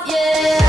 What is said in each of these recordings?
stop, yeah.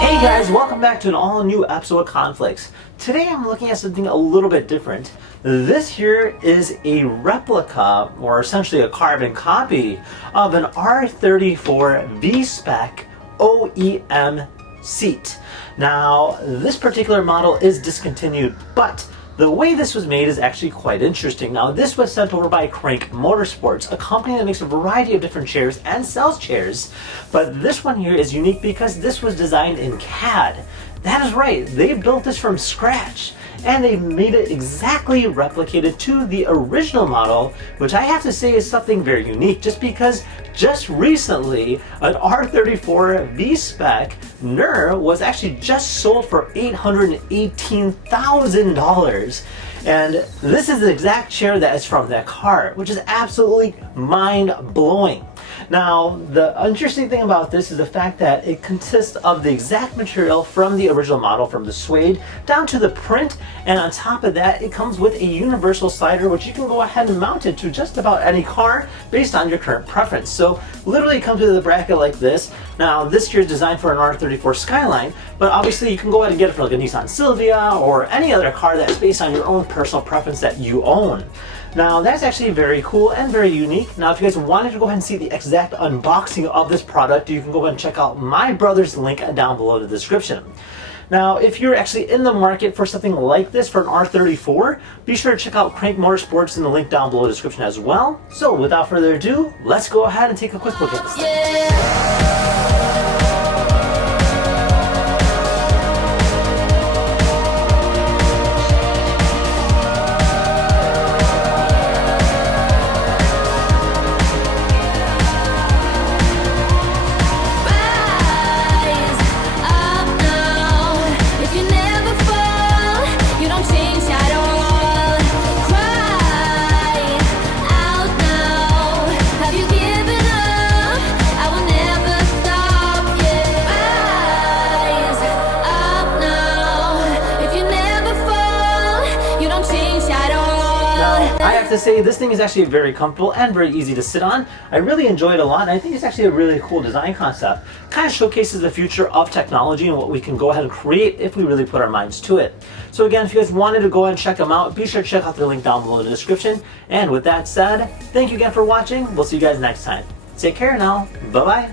Hey guys, welcome back to an all-new episode of Conflicts. Today I'm looking at something a little bit different. This here is a replica, or essentially a carbon copy, of an R34 V-SPEC OEM seat. Now, this particular model is discontinued, but the way this was made is actually quite interesting. Now, this was sent over by Crank Motorsports, a company that makes a variety of different chairs and sells chairs. But this one here is unique because this was designed in CAD. That is right, they built this from scratch. And they made it exactly replicated to the original model, which I have to say is something very unique, just because just recently an R34 V-SPEC NER was actually just sold for $818,000. And this is the exact chair that is from that car, which is absolutely mind-blowing. Now, the interesting thing about this is the fact that it consists of the exact material from the original model, from the suede down to the print, and on top of that it comes with a universal slider which you can go ahead and mount it to just about any car based on your current preference. So literally it comes with a bracket like this. Now, this here is designed for an R34 Skyline, but obviously you can go ahead and get it for like a Nissan Silvia or any other car that's based on your own personal preference that you own. Now, that's actually very cool and very unique. Now, if you guys wanted to go ahead and see the exact unboxing of this product, you can go ahead and check out my brother's link down below in the description. Now, if you're actually in the market for something like this for an R34, be sure to check out Crank Motorsports in the link down below in the description as well. So, without further ado, let's go ahead and take a quick look at this thing. I have to say, this thing is actually very comfortable and very easy to sit on. I really enjoy it a lot, and I think it's actually a really cool design concept. Kind of showcases the future of technology and what we can go ahead and create if we really put our minds to it. So again, if you guys wanted to go ahead and check them out, be sure to check out the link down below in the description. And with that said, thank you again for watching. We'll see you guys next time. Take care now. Bye-bye.